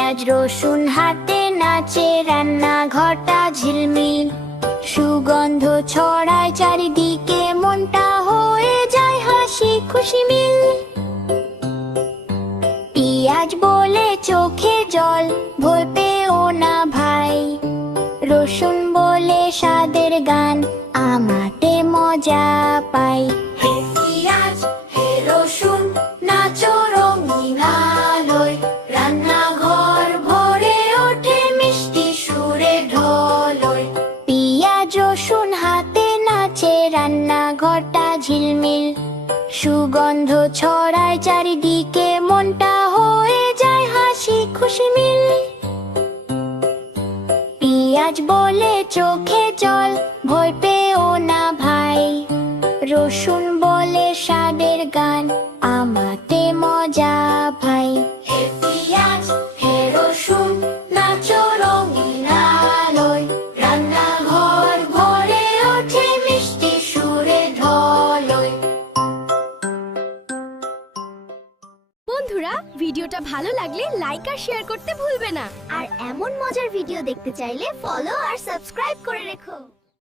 পেঁয়াজ রসুন হাতে নাচে, রান্নাঘরটা ঝিলমিল। সুগন্ধ ছড়ায় চারিদিকে, মনটা হয়ে যায় হাসি খুশি মিল। পেঁয়াজ বলে চোখে জল, ভয় পেও না ভাই। রসুন বলে স্বাদের গান, আমাতে মজা পাই। হে পেঁয়াজ হে রসুন, নাচো রঙিন আলোয়। রান্নাঘর ভরে ওঠে মিষ্টি সুরে ঢোলয়। পেঁয়াজ রসুন হাতে নাচে, রান্নাঘরটা ঝিলমিল। সুগন্ধ ছড়ায় চারিদিকে, মনটা হয়ে যায় হাসি খুশি মিল। পেঁয়াজ বলে চোখে জল, ভয় পেও না ভাই। রসুন বলে স্বাদের গান, আমাতে মজা ভাই। হে পেঁয়াজ হে রসুন, নাচো রঙিন আলোয়। রান্নাঘর ভরে ওঠে মিষ্টি সুরে ঢোলয়। বন্ধুরা, ভিডিওটা ভালো লাগলে লাইক আর শেয়ার করতে ভুলবে না। আর এমন মজার ভিডিও দেখতে চাইলে ফলো আর সাবস্ক্রাইব করে রেখো।